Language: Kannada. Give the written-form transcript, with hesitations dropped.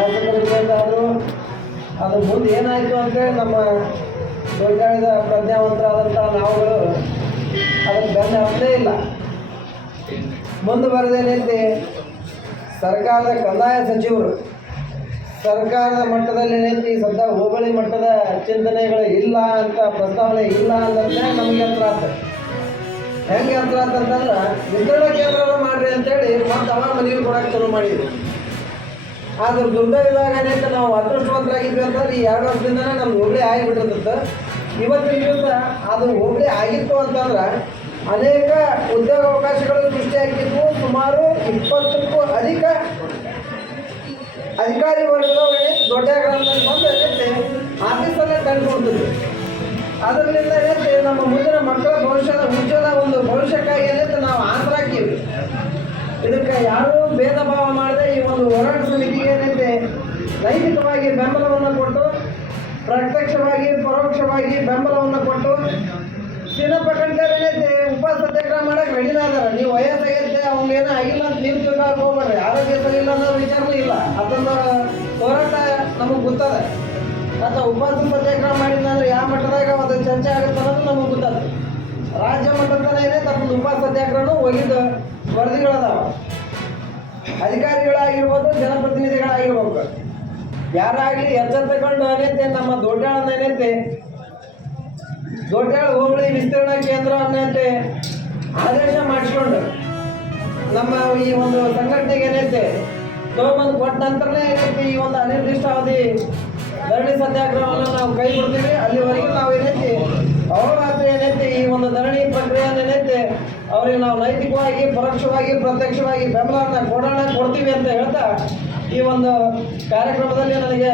ಶಾಸಕರಿಗಾದರೂ ಅದು ಮುಂದೆ ಏನಾಯಿತು ಅಂತೇಳಿ ನಮ್ಮ ದೊಡ್ಡ ಪ್ರಜ್ಞಾವಂತರಾದಂಥ ನಾವುಗಳು ಅದಕ್ಕೆ ಬೆನ್ನ ಹತ್ತಲೇ ಇಲ್ಲ. ಮುಂದುವರೆದೇನೈತಿ, ಸರ್ಕಾರದ ಕಂದಾಯ ಸಚಿವರು ಸರ್ಕಾರದ ಮಟ್ಟದಲ್ಲಿ ಏನೈತಿ ಸದ್ಯ ಹೋಬಳಿ ಮಟ್ಟದ ಚಿಂತನೆಗಳು ಇಲ್ಲ ಅಂತ ಪ್ರಸ್ತಾವನೆ ಇಲ್ಲ ಅಂತಂದ್ರೆ ನಮಗೆ ಯಂತ್ರ ಆಗ್ತದೆ. ಹೆಂಗೆ ಯಂತ್ರ ಅಂತಂದ್ರೆ ವಿತರಣಾ ಕೇಂದ್ರ ಮಾಡ್ರಿ ಅಂತೇಳಿ ಮತ್ತೆ ಅವ ಮನೆಗೆ ಕೊಡೋಕೆ ಶುರು ಮಾಡಿದ್ವಿ. ಆದ್ರೆ ದುರ್ದೈವದಾಗ ಏನೈತೆ ನಾವು ಅದೃಷ್ಟವಂತರಾಗಿದ್ವಿ ಅಂತಂದ್ರೆ ಈ 2 ವರ್ಷದಿಂದನೇ ನಮ್ದು ಹೋಬಳಿ ಆಗಿಬಿಟ್ಟಿರ್ತದೆ. ಇವತ್ತಿನ ದಿವಸ ಅದು ಹೋಬಳಿ ಆಗಿತ್ತು ಅಂತಂದ್ರೆ ಅನೇಕ ಉದ್ಯೋಗಾವಕಾಶಗಳು ಸೃಷ್ಟಿಯಾಗಿದ್ವು. ಸುಮಾರು 20ಕ್ಕೂ ಅಧಿಕ ಅಧಿಕಾರಿ ವರ್ಗದವರಿಗೆ ದೊಡ್ಡ ಗ್ರಾಮದಲ್ಲಿ ಬಂದು ಏನೈತೆ ಆಫೀಸಲ್ಲೇ ತಂದುಕೊಡ್ತಿದ್ವಿ. ಅದರಿಂದ ಏನೈತೆ ನಮ್ಮ ಮುಂದಿನ ಮಕ್ಕಳ ಭವಿಷ್ಯದ ಉಜ್ವಲ ಒಂದು ಭವಿಷ್ಯಕ್ಕಾಗಿ ಏನೈತೆ ನಾವು ಆಸರ ಹಾಕೀವಿ. ಇದಕ್ಕೆ ಯಾರೂ ಭೇದ ಭಾವ ಮಾಡದೆ ಈ ಒಂದು ಹೋರಾಟ ಸಮಿತಿಗೆ ಏನೈತೆ ನೈತಿಕವಾಗಿ ಬೆಂಬಲವನ್ನು ಕೊಟ್ಟು, ಪ್ರತ್ಯಕ್ಷವಾಗಿ ಪರೋಕ್ಷವಾಗಿ ಬೆಂಬಲವನ್ನು ಕೊಟ್ಟು ಚಿನ್ನಪ್ಪ ಕಂಠೇರ್ ಏನೈತೆ ಉಪವಾಸ ಸತ್ಯಾಗ್ರಹ ಮಾಡಕ್ಕೆ ರೆಡಿನಾದಾರ. ನೀವು ವಯಸ್ಸಾಗೈತೆ ಅವ್ನಿಗೆ ಏನೋ ಆಗಿಲ್ಲ ಅಂತ ನೀವು ತಿಳ್ಕೊಳಕ್ಕೆ ಹೋಗ್ಬೇಡ್ರಿ. ಆರೋಗ್ಯ ಸರಿ ಇಲ್ಲ ಅನ್ನೋ ವಿಚಾರನೂ ಇಲ್ಲ. ಅದೊಂದು ಹೋರಾಟ ನಮಗೆ ಗೊತ್ತದ. ಅಥವಾ ಉಪವಾಸ ಸತ್ಯಾಗ್ರಹ ಮಾಡಿದಂದ್ರೆ ಯಾವ ಮಟ್ಟದಾಗ ಅದು ಚರ್ಚೆ ಆಗುತ್ತೆ ಅನ್ನೋದು ನಮಗೆ ಗೊತ್ತದ. ರಾಜ್ಯ ಮಟ್ಟದ ಏನೈತೆ ಅದೊಂದು ಉಪವಾಸ ಸತ್ಯಾಗ್ರಹನೂ ಹೋಗಿದ್ದು ವರದಿಗಳದಾವ. ಅಧಿಕಾರಿಗಳಾಗಿರ್ಬೋದು, ಜನಪ್ರತಿನಿಧಿಗಳಾಗಿರ್ಬೇಕು, ಯಾರಾಗಲಿ ಎಚ್ಚರ ತಗೊಂಡು ಏನೈತೆ ನಮ್ಮ ದೊಡ್ಡಾಳನ್ನ ಏನೈತೆ ದೊಡ್ಡಾಳ ಹೋಬಳಿ ವಿಸ್ತರಣಾ ಕೇಂದ್ರ ಅನ್ನಂತೆ ಆದೇಶ ಮಾಡಿಸ್ಕೊಂಡು ನಮ್ಮ ಈ ಒಂದು ಸಂಘಟನೆಗೆ ಏನೈತೆ ತಗೊಂಬಂದು ಕೊಟ್ಟ ನಂತರನೇ ಏನೈತೆ ಈ ಒಂದು ಅನಿರ್ದಿಷ್ಟಾವಧಿ ಧರಣಿ ಸತ್ಯಾಗ್ರಹವನ್ನು ನಾವು ಕೈ ಬಿಡ್ತೀವಿ. ಅಲ್ಲಿವರೆಗೂ ನಾವು ಏನೈತಿ ಅಹೋರಾತ್ರಿ ಏನೈತಿ ಈ ಒಂದು ಧರಣಿ ಪ್ರಕ್ರಿಯೆಯನ್ನು ಏನೈತೆ ಅವ್ರಿಗೆ ನಾವು ನೈತಿಕವಾಗಿ ಪರೋಕ್ಷವಾಗಿ ಪ್ರತ್ಯಕ್ಷವಾಗಿ ಬೆಂಬಲವನ್ನು ಕೊಡ್ತೀವಿ ಅಂತ ಹೇಳ್ತಾ ಈ ಒಂದು ಕಾರ್ಯಕ್ರಮದಲ್ಲಿ ನನಗೆ